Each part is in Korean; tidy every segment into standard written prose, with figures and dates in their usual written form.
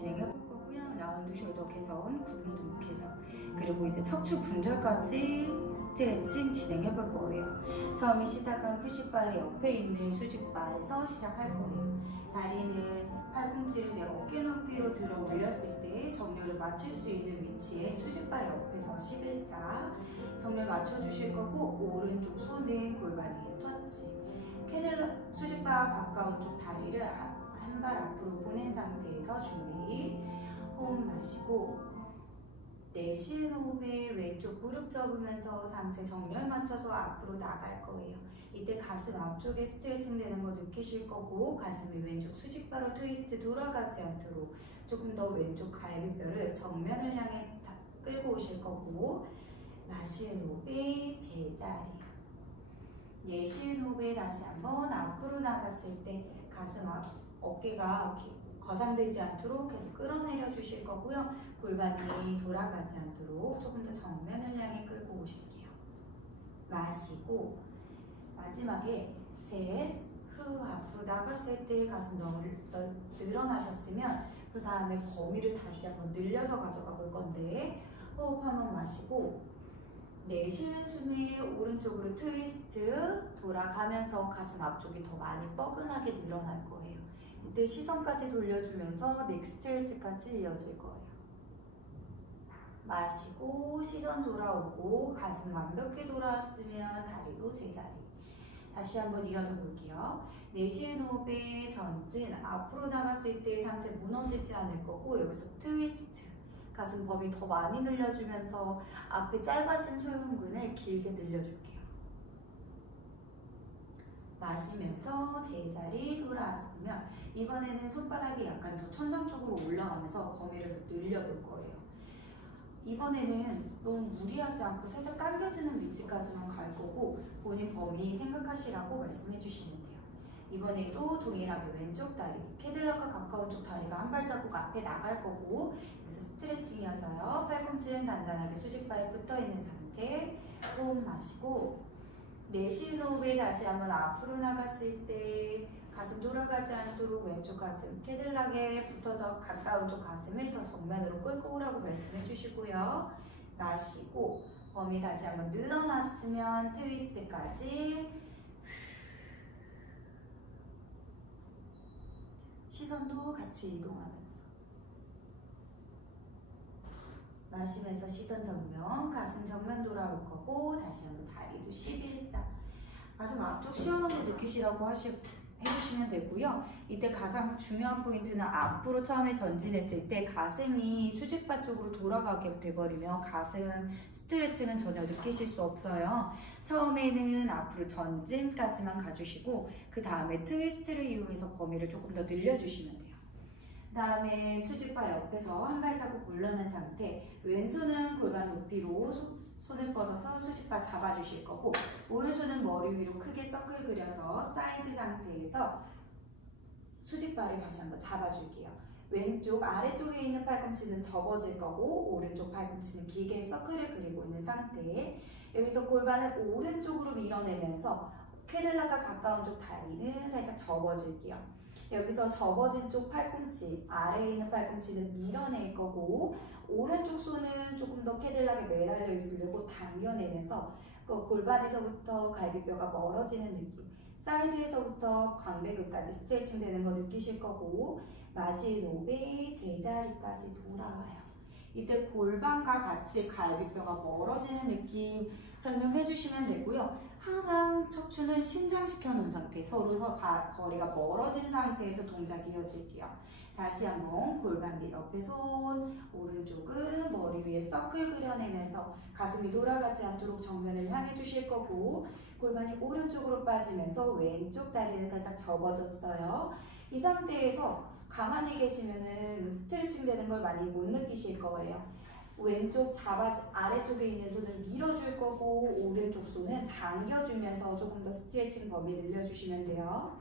진행해 볼 거고요. 라운드 숄더 개선, 구분 등 개선, 그리고 이제 척추 분절까지 스트레칭 진행해 볼 거예요. 처음에 시작은 푸시바의 옆에 있는 수직바에서 시작할 거예요. 다리는 팔꿈치를 내 어깨 높이로 들어 올렸을 때 정렬을 맞출 수 있는 위치에 수직바 옆에서 11자 정렬 맞춰주실 거고, 오른쪽 손은 골반 위에 터치. 수직바와 가까운 쪽 다리를 한 발 앞으로 보낸 상태에서 준비. 호흡 마시고 내쉬는 호흡에 왼쪽 무릎 접으면서 상체 정렬 맞춰서 앞으로 나갈 거예요. 이때 가슴 앞쪽에 스트레칭 되는 거 느끼실 거고, 가슴이 왼쪽 수직바로 트위스트 돌아가지 않도록 조금 더 왼쪽 갈비뼈를 정면을 향해 끌고 오실 거고, 마시는 호흡에 제자리. 내쉬는 호흡에 다시 한번 앞으로 나갔을 때 가슴 어깨가 거상되지 않도록 계속 끌어내려 주실 거고요. 골반이 돌아가지 않도록 조금 더 정면을 향해 끌고 오실게요. 마시고 마지막에 셋, 후 앞으로 나갔을 때 가슴 너무 늘어나셨으면 그 다음에 범위를 다시 한번 늘려서 가져가 볼 건데, 호흡 한번 마시고 내쉬는 숨에 오른쪽으로 트위스트 돌아가면서 가슴 앞쪽이 더 많이 뻐근하게 늘어날 거예요. 이때 시선까지 돌려주면서 넥 스트레치까지 이어질 거예요. 마시고 시선 돌아오고 가슴 완벽히 돌아왔으면 다리도 제자리. 다시 한번 이어져 볼게요. 내쉬는 호흡에 전진, 앞으로 나갔을 때 상체 무너지지 않을 거고, 여기서 트위스트, 가슴 범위 더 많이 늘려주면서 앞에 짧아진 소흉근을 길게 늘려줄게요. 마시면서 제자리 돌아왔으면 이번에는 손바닥이 약간 더 천장 쪽으로 올라가면서 범위를 더 늘려볼 거예요. 이번에는 너무 무리하지 않고 살짝 당겨지는 위치까지만 갈 거고, 본인 범위 생각하시라고 말씀해 주시면 돼요. 이번에도 동일하게 왼쪽 다리, 캐딜락과 가까운 쪽 다리가 한 발자국 앞에 나갈 거고, 그래서 스트레칭 이어져요. 팔꿈치는 단단하게 수직바에 붙어 있는 상태. 호흡 마시고 내쉬는 호흡에 다시 한번 앞으로 나갔을 때 가슴 돌아가지 않도록 왼쪽 가슴, 캐딜락에 붙어져 가까운 쪽 가슴을 더 정면으로 끌고 오라고 말씀해 주시고요. 마시고 범위 다시 한번 늘어났으면 트위스트까지. 시선도 같이 이동하면서 마시면서 시선 정면, 가슴 정면 돌아올 거고, 다시 한번 다리도 11자. 가슴 앞쪽 시원한 거 느끼시라고 해주시면 되고요. 이때 가장 중요한 포인트는 앞으로 처음에 전진했을 때 가슴이 수직바 쪽으로 돌아가게 돼버리면 가슴 스트레칭은 전혀 느끼실 수 없어요. 처음에는 앞으로 전진까지만 가주시고, 그 다음에 트위스트를 이용해서 범위를 조금 더 늘려주시면 돼요. 그 다음에 수직바 옆에서 한 발자국 물러난 상태, 왼손은 골반 높이로 손을 뻗어서 수직바 잡아주실 거고, 오른손은 머리 위로 크게 서클 그려서 사이드 상태에서 수직바를 다시 한번 잡아줄게요. 왼쪽 아래쪽에 있는 팔꿈치는 접어질 거고, 오른쪽 팔꿈치는 길게 서클을 그리고 있는 상태. 여기서 골반을 오른쪽으로 밀어내면서 캐딜락과 가까운 쪽 다리는 살짝 접어줄게요. 여기서 접어진 쪽 팔꿈치, 아래에 있는 팔꿈치는 밀어낼 거고, 오른쪽 손은 조금 더 캐딜락에 매달려 있으려고 당겨내면서 그 골반에서부터 갈비뼈가 멀어지는 느낌, 사이드에서부터 광배근까지 스트레칭 되는 거 느끼실 거고, 마시는 호흡에 제자리까지 돌아와요. 이때 골반과 같이 갈비뼈가 멀어지는 느낌 설명해 주시면 되고요. 항상 척추는 신장시켜 놓은 상태, 서로 거리가 멀어진 상태에서 동작이 이어질게요. 다시 한번 골반 밑 옆에 손, 오른쪽은 머리 위에 서클 그려내면서 가슴이 돌아가지 않도록 정면을 향해 주실 거고, 골반이 오른쪽으로 빠지면서 왼쪽 다리는 살짝 접어졌어요. 이 상태에서 가만히 계시면은 스트레칭 되는 걸 많이 못 느끼실 거예요. 왼쪽 아래쪽에 있는 손은 밀어줄 거고, 오른쪽 손은 당겨주면서 조금 더 스트레칭 범위 늘려주시면 돼요.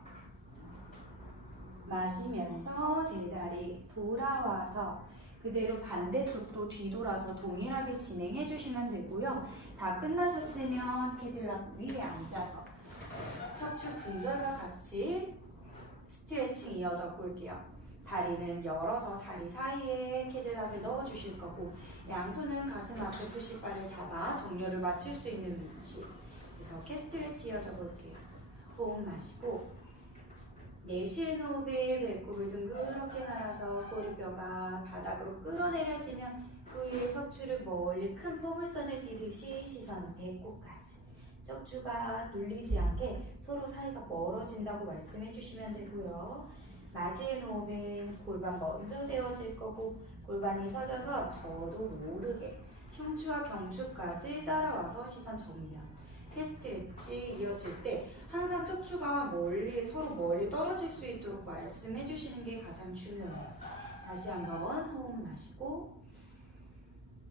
마시면서 제자리 돌아와서 그대로 반대쪽도 뒤돌아서 동일하게 진행해 주시면 되고요. 다 끝나셨으면 캐딜락 위에 앉아서 척추 분절과 같이 스트레칭 이어져 볼게요. 다리는 열어서 다리 사이에 캐딜락을 넣어주실 거고 양손은 가슴 앞에 푸시바를 잡아 정렬을 맞출 수 있는 위치. 그래서 캐스트레치 이어져 볼게요. 호흡 마시고 내쉬는 호흡에 배꼽을 둥그렇게 말아서 꼬리뼈가 바닥으로 끌어내려지면 그 위에 척추를 멀리 큰 포물선을 띄듯이 시선은 배꼽까지. 척추가 눌리지 않게 서로 사이가 멀어진다고 말씀해 주시면 되고요. 마시는 호흡은 골반 먼저 세워질 거고 골반이 서져서 저도 모르게 흉추와 경추까지 따라와서 시선 정면. 캐스트레치 이어질 때 항상 척추가 서로 멀리 떨어질 수 있도록 말씀해 주시는 게 가장 중요해요. 다시 한번 호흡 마시고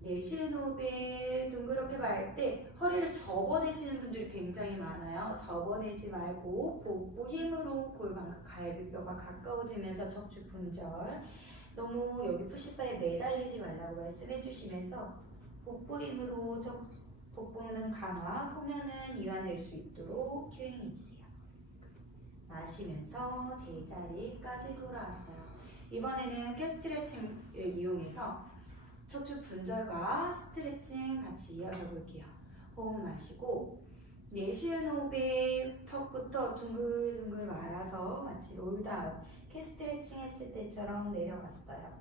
내쉬는 호흡에 둥그렇게 말 때 허리를 접어내시는 분들이 굉장히 많아요. 접어내지 말고 복부 힘으로 골반과 갈비뼈가 가까워지면서 척추 분절. 너무 여기 푸시바에 매달리지 말라고 말씀해 주시면서 복부 힘으로 복부는 강화, 후면은 이완할 수 있도록 큐잉 해주세요. 마시면서 제자리까지 돌아왔어요. 이번에는 캐스트레칭을 이용해서 척추 분절과 스트레칭 같이 이어져 볼게요. 호흡 마시고 내쉬는 호흡에 턱부터 둥글둥글 말아서 마치 롤다운 캐스트레칭 했을 때처럼 내려갔어요.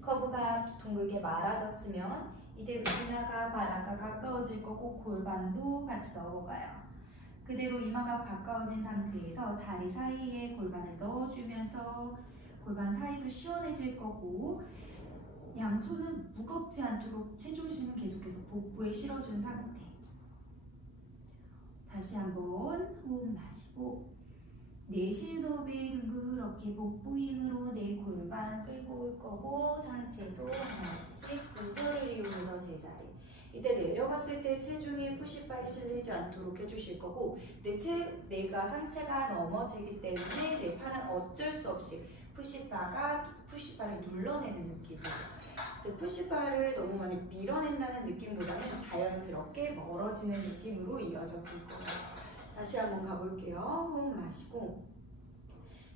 커브가 둥글게 말아졌으면 이대로 이마가 바닥과 가까워질 거고 골반도 같이 넘어가요. 그대로 이마가 가까워진 상태에서 다리 사이에 골반을 넣어주면서 골반 사이도 시원해질 거고 양손은 무겁지 않도록 체중심을 계속해서 복부에 실어준 상태. 다시 한번 호흡 마시고 내쉬는 호흡에 둥그렇게 복부 힘으로 내 골반 끌고 올 거고 상체도 하나씩 분절을 이용해서 제자리. 이때 내려갔을 때 체중이 푸시바에 실리지 않도록 해주실 거고 내가 상체가 넘어지기 때문에 내 팔은 어쩔 수 없이 푸시바를 눌러내는 느낌이에요. 푸시바를 너무 많이 밀어낸다는 느낌보다는 자연스럽게 멀어지는 느낌으로 이어져 볼 거예요. 다시 한번 가볼게요. 호흡 마시고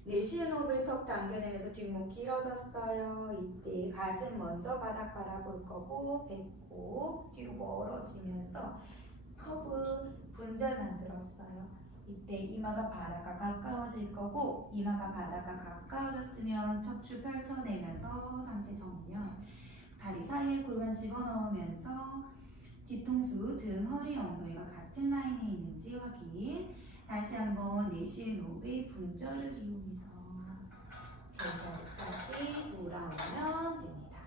내쉬는 호흡에 턱 당겨내면서 뒷목 길어졌어요. 이때 가슴 먼저 바닥 바라볼 거고 배꼽 뒤로 멀어지면서 커브 분절 만들었어요. 이때 이마가 바닥과 가까워질 거고 이마가 바닥과 가까워졌으면 척추 펼쳐내면서 상체 정면 다리 사이에 골반 집어넣으면서 뒤통수, 등, 허리, 엉덩이가 같은 라인에 있는지 확인. 다시 한번 내쉬는 호흡에 분절을 이용해서 제자리까지 돌아오면 됩니다.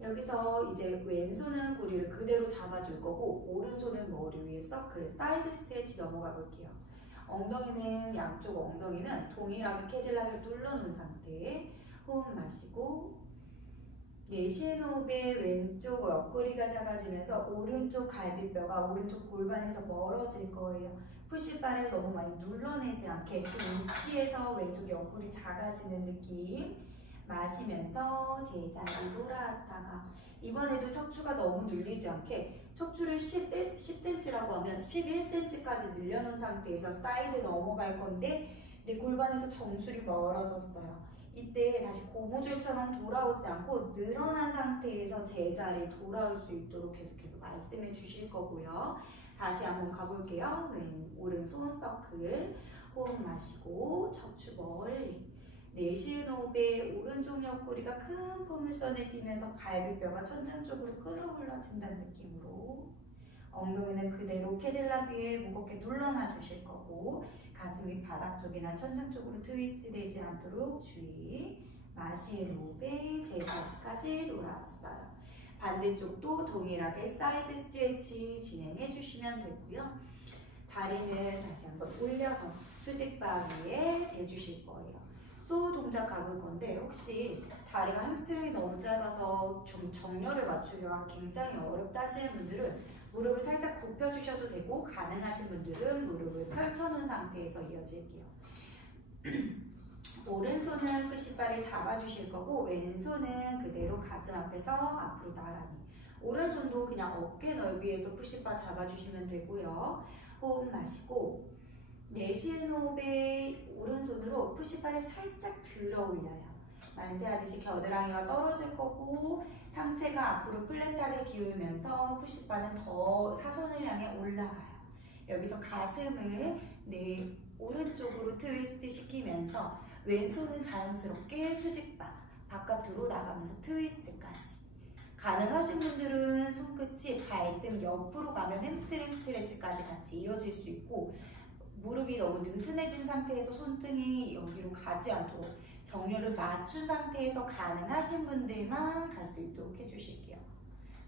여기서 이제 왼손은 고리를 그대로 잡아줄 거고 오른손은 머리 위에 서클, 사이드 스트레치 넘어가 볼게요. 양쪽 엉덩이는 동일하게 캐딜락에 눌러놓은 상태. 호흡 마시고 내쉬는 호흡에 왼쪽 옆구리가 작아지면서 오른쪽 갈비뼈가 오른쪽 골반에서 멀어질 거예요. 푸시바를 너무 많이 눌러내지 않게 그 위치에서 왼쪽 옆구리 작아지는 느낌. 마시면서 제자리 돌아왔다가 이번에도 척추가 너무 눌리지 않게 척추를 10cm라고 하면 11cm까지 늘려놓은 상태에서 사이드 넘어갈 건데 내 골반에서 정수리 멀어졌어요. 이때 다시 고무줄처럼 돌아오지 않고 늘어난 상태에서 제자리 돌아올 수 있도록 계속해서 말씀해 주실 거고요. 다시 한번 가볼게요. 오른손 서클. 호흡 마시고 척추 멀리. 내쉬는 호흡에 오른쪽 옆구리가 큰 포물선을 띠면서 갈비뼈가 천장 쪽으로 끌어올라진다는 느낌으로 엉덩이는 그대로 캐딜락 위에 무겁게 눌러놔 주실 거고 가슴이 바닥 쪽이나 천장 쪽으로 트위스트 되지 않도록 주의. 마시는 호흡에 제자리까지 돌아왔어요. 반대쪽도 동일하게 사이드 스트레치 진행해 주시면 되고요. 다리는 다시 한번 올려서 수직바 위에 대주실 거예요. 소 동작 가볼 건데 혹시 다리가 햄스트링이 너무 짧아서 좀 정렬을 맞추기가 굉장히 어렵다 하시는 분들은 무릎을 살짝 굽혀주셔도 되고 가능하신 분들은 무릎을 펼쳐놓은 상태에서 이어질게요. 오른손은 푸시바를 잡아주실 거고 왼손은 그대로 가슴 앞에서 앞으로 나란히. 오른손도 그냥 어깨 넓이에서 푸시바 잡아주시면 되고요. 호흡 마시고 내쉬는 호흡에 오른손으로 푸시바를 살짝 들어 올려요. 만세하듯이 겨드랑이가 떨어질 거고 상체가 앞으로 플랫하게 기울면서 푸시바는 더 사선을 향해 올라가요. 여기서 가슴을 내 오른쪽으로 트위스트 시키면서 왼손은 자연스럽게 수직바 바깥으로 나가면서 트위스트까지. 가능하신 분들은 손끝이 발등 옆으로 가면 햄스트링 스트레치까지 같이 이어질 수 있고, 무릎이 너무 느슨해진 상태에서 손등이 여기로 가지 않도록 정렬을 맞춘 상태에서 가능하신 분들만 갈 수 있도록 해주실게요.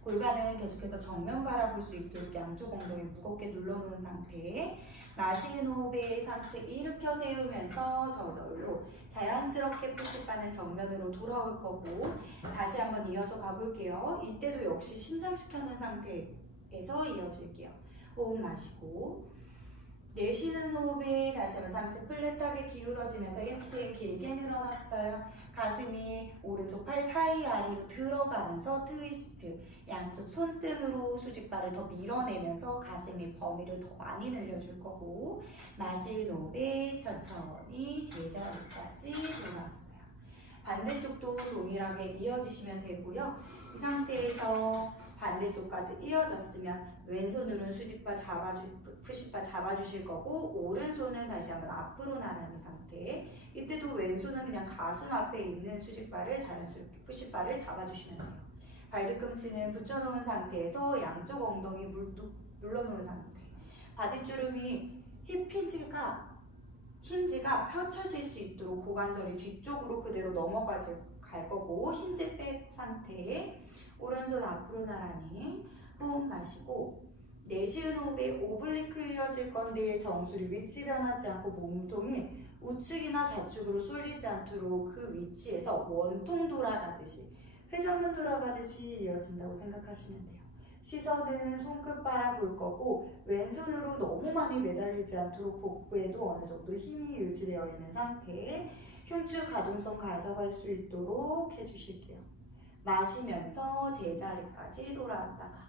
골반은 계속해서 정면 바라볼 수 있도록 양쪽 엉덩이 무겁게 눌러놓은 상태에 마시는 호흡에 상체 일으켜 세우면서 저절로 자연스럽게 푸시바는 정면으로 돌아올 거고, 다시 한번 이어서 가볼게요. 이때도 역시 심장시켜놓은 상태에서 이어질게요. 호흡 마시고 내쉬는 호흡에 다시 한번 상체 플랫하게 기울어지면서 햄스트링 길게 늘어났어요. 가슴이 오른쪽 팔 사이 아래로 들어가면서 트위스트, 양쪽 손등으로 수직발을 더 밀어내면서 가슴이 범위를 더 많이 늘려줄 거고, 마시는 호흡에 천천히 제자리까지 돌아왔어요. 반대쪽도 동일하게 이어지시면 되고요. 이 상태에서 반대쪽까지 이어졌으면 왼손으로는 푸시바 잡아주실 거고, 오른손은 다시 한번 앞으로 나가는 상태. 이때도 왼손은 그냥 가슴 앞에 있는 수직바를 자연스럽게 푸시바를 잡아주시면 돼요. 발뒤꿈치는 붙여놓은 상태에서 양쪽 엉덩이 눌러놓은 상태. 바지주름이 힙 힌지가 펼쳐질 수 있도록 고관절이 뒤쪽으로 그대로 넘어갈 거고, 힌지 백 상태에 오른손 앞으로 나란히 호흡 마시고, 내쉬는 호흡에 오블리크 이어질 건데 정수리 위치 변하지 않고 몸통이 우측이나 좌측으로 쏠리지 않도록 그 위치에서 원통 돌아가듯이, 회전문 돌아가듯이 이어진다고 생각하시면 돼요. 시선은 손끝 바라볼 거고, 왼손으로 너무 많이 매달리지 않도록 복부에도 어느 정도 힘이 유지되어 있는 상태에 흉추 가동성 가져갈 수 있도록 해주실게요. 마시면서 제자리까지 돌아왔다가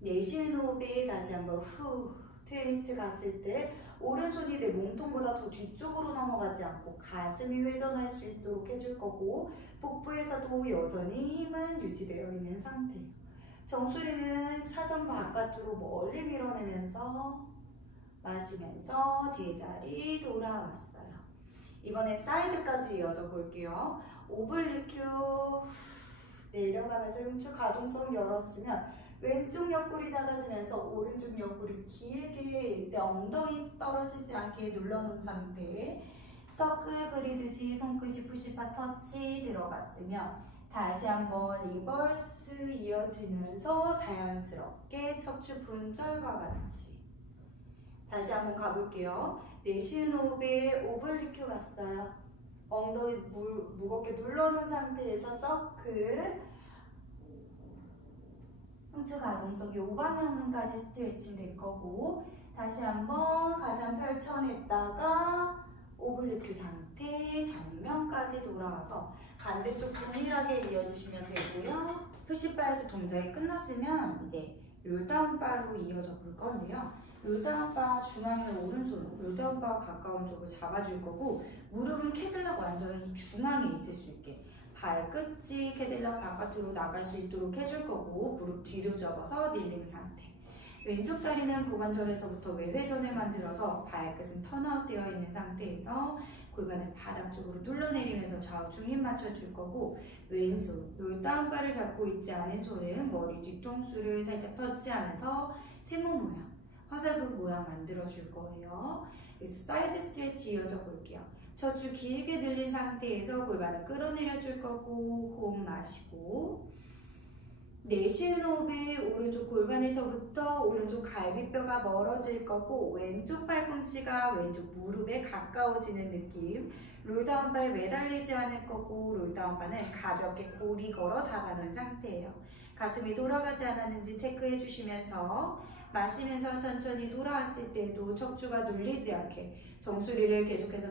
내쉬는 호흡에 다시 한번 후 트위스트 갔을 때 오른손이 내 몸통보다 더 뒤쪽으로 넘어가지 않고 가슴이 회전할 수 있도록 해줄 거고, 복부에서도 여전히 힘은 유지되어 있는 상태예요. 정수리는 사선 바깥으로 멀리 밀어내면서 마시면서 제자리 돌아왔어요. 이번에 사이드까지 이어져 볼게요. 오블리큐 내려가면서 흉추 가동성 열었으면 왼쪽 옆구리 작아지면서 오른쪽 옆구리 길게, 이때 엉덩이 떨어지지 않게 눌러놓은 상태에 서클 그리듯이 손끝이 푸시바 터치 들어갔으면 다시 한번 리버스 이어지면서 자연스럽게 척추 분절과 같이 다시 한번 가볼게요. 내쉬는 호흡에 오블리큐 갔어요. 엉덩이 무겁게 눌러놓은 상태에서 서클, 흉추 가동성 요 방향까지 스트레칭 될 거고, 다시 한번 가슴 펼쳐냈다가 오블리큐 상태 정면까지 돌아와서 반대쪽 동일하게 이어주시면 되고요. 푸시바에서 동작이 끝났으면 이제 롤다운 바로 이어져 볼 건데요. 롤다운 바 중앙에 오른손으로 롤다운 바와 가까운 쪽을 잡아줄 거고, 무릎은 캐딜락 완전히 중앙에 있을 수 있게 발끝이 캐딜락 바깥으로 나갈 수 있도록 해줄 거고, 무릎 뒤로 접어서 닐링 상태. 왼쪽 다리는 고관절에서부터 외회전을 만들어서 발끝은 턴아웃 되어 있는 상태에서 골반을 바닥 쪽으로 눌러내리면서 좌우 중립 맞춰줄 거고, 왼손 롤다운 바를 잡고 있지 않은 손은 머리 뒤통수를 살짝 터치하면서 세모 모양, 화살표 모양 만들어줄 거예요. 그래서 사이드 스트레치 이어져 볼게요. 척추 길게 늘린 상태에서 골반을 끌어내려 줄 거고, 호흡 마시고 내쉬는 호흡에 오른쪽 골반에서부터 오른쪽 갈비뼈가 멀어질 거고, 왼쪽 팔꿈치가 왼쪽 무릎에 가까워지는 느낌. 롤다운 바에 매달리지 않을 거고, 롤다운 바는 가볍게 고리 걸어 잡아놓은 상태예요. 가슴이 돌아가지 않았는지 체크해 주시면서 마시면서 천천히 돌아왔을 때도 척추가 눌리지 않게 정수리를 계속해서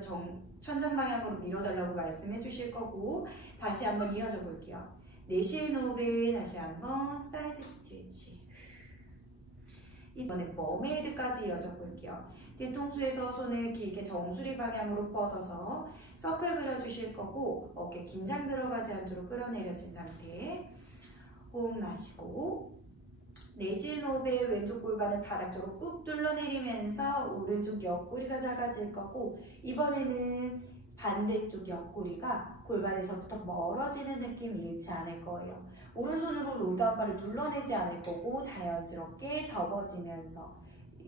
천장 방향으로 밀어달라고 말씀해 주실 거고, 다시 한번 이어져 볼게요. 내쉬는 호흡에 다시 한번 사이드 스트레치. 이번에 머메이드까지 이어져 볼게요. 뒤통수에서 손을 길게 정수리 방향으로 뻗어서 서클 그려주실 거고 어깨 긴장 들어가지 않도록 끌어내려진 상태. 호흡 마시고 내쉬는 호흡에 왼쪽 골반을 바닥 쪽으로 꾹 눌러내리면서 오른쪽 옆구리가 작아질 거고 이번에는 반대쪽 옆구리가 골반에서부터 멀어지는 느낌 잃지 않을 거예요. 오른손으로 롤다운바를 눌러내지 않을 거고 자연스럽게 접어지면서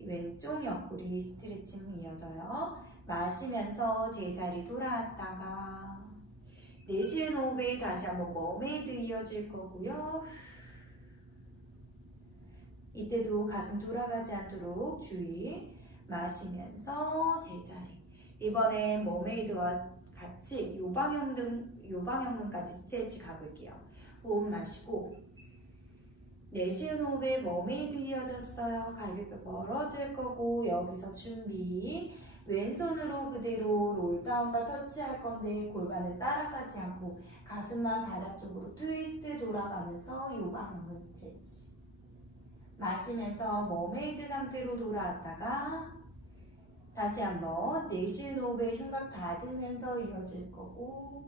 왼쪽 옆구리 스트레칭 이어져요. 마시면서 제자리 돌아왔다가 내쉬는 호흡에 다시 한번 머메이드 이어질 거고요. 이때도 가슴 돌아가지 않도록 주의. 마시면서 제자리. 이번엔 머메이드와 같이 요방형근까지 스트레치 가볼게요. 호흡 마시고 내쉬는 호흡에 머메이드 이어졌어요. 갈비뼈 멀어질 거고 여기서 준비. 왼손으로 그대로 롤다운바 터치할 건데 골반을 따라가지 않고 가슴만 바닥 쪽으로 트위스트 돌아가면서 요방형근 스트레치. 마시면서 머메이드 상태로 돌아왔다가 다시 한번 내쉬는 호흡에 흉곽 닫으면서 이어질 거고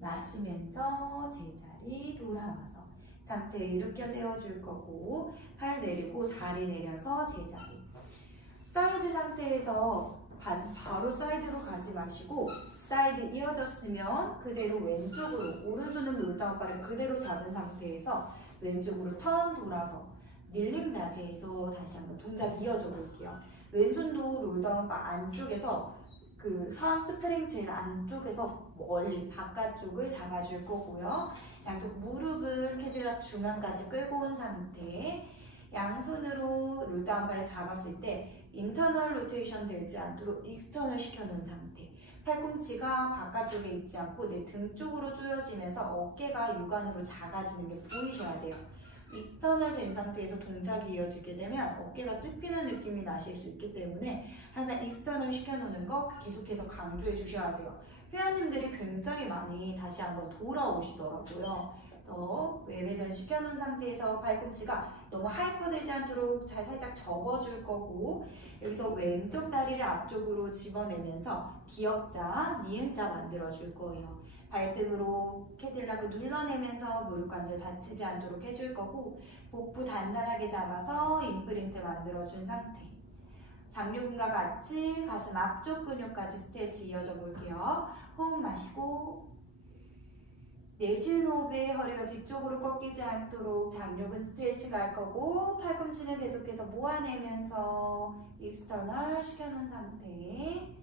마시면서 제자리 돌아와서 상체 일으켜 세워줄 거고 팔 내리고 다리 내려서 제자리. 사이드 상태에서 바로 사이드로 가지 마시고 사이드 이어졌으면 그대로 왼쪽으로 오른손은 롤다운바를 그대로 잡은 상태에서 왼쪽으로 턴 돌아서 닐링 자세에서 다시 한번 동작 이어져 볼게요. 왼손도 롤다운바 안쪽에서 그 사람 스프링 제일 안쪽에서 멀리 바깥쪽을 잡아줄 거고요. 양쪽 무릎은 캐딜락 중앙까지 끌고 온 상태. 양손으로 롤다운바를 잡았을 때 인터널 로테이션 되지 않도록 익스터널 시켜놓은 상태. 팔꿈치가 바깥쪽에 있지 않고 내 등 쪽으로 조여지면서 어깨가 육안으로 작아지는 게 보이셔야 돼요. 익스터널 된 상태에서 동작이 이어지게 되면 어깨가 찝히는 느낌이 나실 수 있기 때문에 항상 익스터널 시켜놓는 거 계속해서 강조해 주셔야 돼요. 회원님들이 굉장히 많이 다시 한번 돌아오시더라고요. 그래서 외회전 시켜놓은 상태에서 팔꿈치가 너무 하이퍼되지 않도록 살짝 접어줄 거고 여기서 왼쪽 다리를 앞쪽으로 집어내면서 기역자, 니은자 만들어줄 거예요. 발등으로 캐딜락을 눌러내면서 무릎 관절 다치지 않도록 해줄 거고 복부 단단하게 잡아서 임프린트 만들어준 상태. 장요근과 같이 가슴 앞쪽 근육까지 스트레치 이어져 볼게요. 호흡 마시고 내쉬는 호흡에 허리가 뒤쪽으로 꺾이지 않도록 장요근 스트레치 갈 거고 팔꿈치는 계속해서 모아내면서 익스터널 시켜놓은 상태.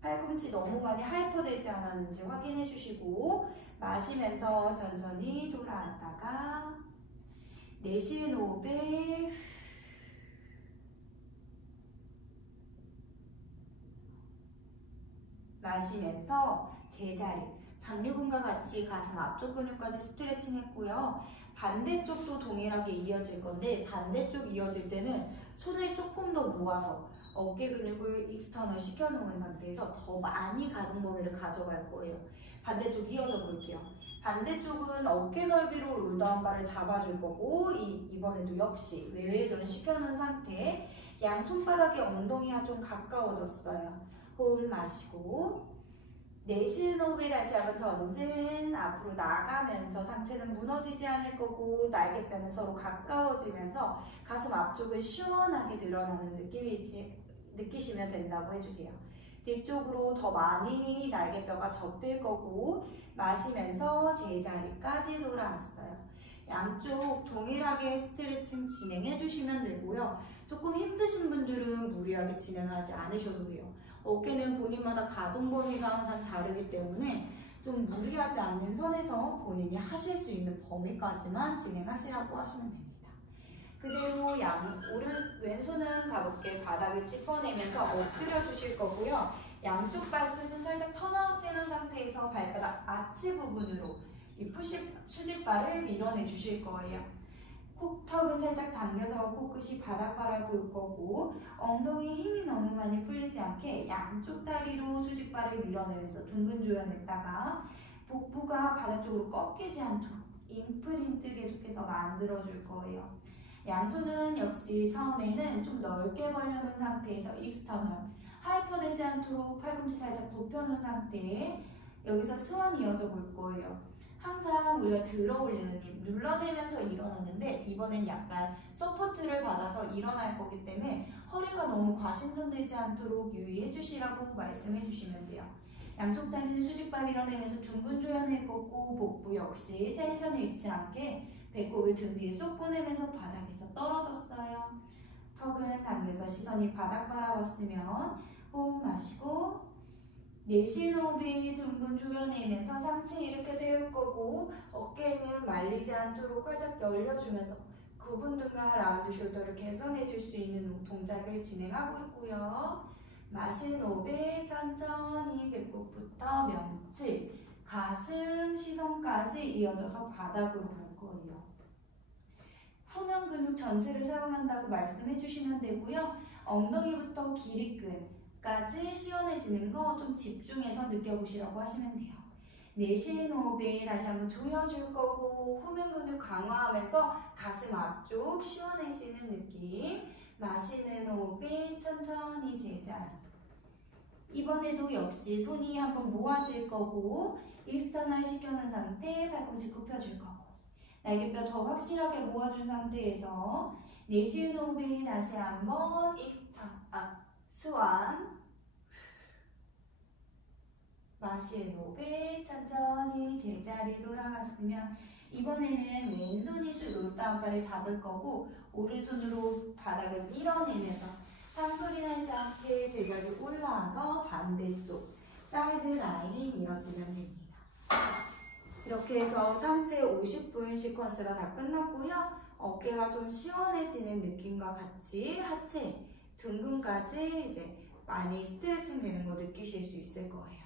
팔꿈치 너무 많이 하이퍼되지 않았는지 확인해 주시고 마시면서 천천히 돌아왔다가 내쉬는 호흡에 마시면서 제자리. 장요근과 같이 가슴 앞쪽 근육까지 스트레칭 했고요. 반대쪽도 동일하게 이어질 건데 반대쪽 이어질 때는 손을 조금 더 모아서 어깨 근육을 익스터널 시켜놓은 상태에서 더 많이 가동 범위를 가져갈 거예요. 반대쪽 이어져 볼게요. 반대쪽은 어깨 넓이로 롤다운바를 잡아줄 거고 이번에도 역시 외회전 시켜놓은 상태. 양 손바닥에 엉덩이와 좀 가까워졌어요. 호흡 마시고 내쉬는 호흡에 다시 한번 전진 앞으로 나가면서 상체는 무너지지 않을 거고 날개뼈는 서로 가까워지면서 가슴 앞쪽을 시원하게 늘어나는 느낌이 느끼시면 된다고 해주세요. 뒤쪽으로 더 많이 날개뼈가 접힐 거고 마시면서 제자리까지 돌아왔어요. 양쪽 동일하게 스트레칭 진행해 주시면 되고요. 조금 힘드신 분들은 무리하게 진행하지 않으셔도 돼요. 어깨는 본인마다 가동 범위가 항상 다르기 때문에 좀 무리하지 않는 선에서 본인이 하실 수 있는 범위까지만 진행하시라고 하시면 됩니다. 그대로 왼손은 가볍게 바닥을 짚어내면서 엎드려 주실 거고요. 양쪽 발끝은 살짝 턴아웃 되는 상태에서 발바닥 아치 부분으로 이 수직발을 밀어내 주실 거예요. 턱은 살짝 당겨서 코끝이 바닥 바라볼 거고 엉덩이에 힘이 너무 많이 풀리지 않게 양쪽 다리로 수직발을 밀어내면서 둥근 조여냈다가 복부가 바닥 쪽으로 꺾이지 않도록 임프린트 계속해서 만들어줄 거예요. 양손은 역시 처음에는 좀 넓게 벌려놓은 상태에서 익스터널, 하이퍼되지 않도록 팔꿈치 살짝 굽혀놓은 상태에 여기서 스완 이어져 볼 거예요. 항상 우리가 들어 올리는 힘, 눌러내면서 일어났는데 이번엔 약간 서포트를 받아서 일어날 거기 때문에 허리가 너무 과신전되지 않도록 유의해 주시라고 말씀해 주시면 돼요. 양쪽 다리는 수직발 밀어내면서 둥근 조연을 꺾고 복부 역시 텐션을 잃지 않게 배꼽을 등 뒤에 쏙 보내면서 바닥에서 떨어졌어요. 턱은 당겨서 시선이 바닥 바라봤으면 호흡 마시고 내쉬는 호흡이 둥근 조여내면서 상체 이렇게 세울 거고 어깨는 말리지 않도록 활짝 열려주면서 굽은 등과 라운드 숄더를 개선해 줄 수 있는 동작을 진행하고 있고요. 마시는 호흡에 천천히 배꼽부터 명치, 가슴, 시선까지 이어져서 바닥으로 갈 거예요. 후면 근육 전체를 사용한다고 말씀해 주시면 되고요. 엉덩이부터 기립근까지 시원해지는 거 좀 집중해서 느껴보시라고 하시면 돼요. 내쉬는 호흡에 다시 한번 조여줄 거고 후면 근육 강화하면서 가슴 앞쪽 시원해지는 느낌. 마시는 호흡에 천천히 제자리. 이번에도 역시 손이 한번 모아질 거고 익스터널 시켜놓은 상태 팔꿈치 굽혀줄 거고 날개뼈 더 확실하게 모아준 상태에서 내쉬는 호흡에 다시 한번 스완. 마시는 호흡에 천천히 제자리 돌아갔으면 이번에는 왼손이 롤다운바를 잡을 거고 오른손으로 바닥을 밀어내면서 상소리 나지 않게 제자리 올라와서 반대쪽 사이드 라인 이어지면 됩니다. 이렇게 해서 상체 50분 시퀀스가 다 끝났고요. 어깨가 좀 시원해지는 느낌과 같이 하체, 둥근까지 이제 많이 스트레칭 되는 거 느끼실 수 있을 거예요.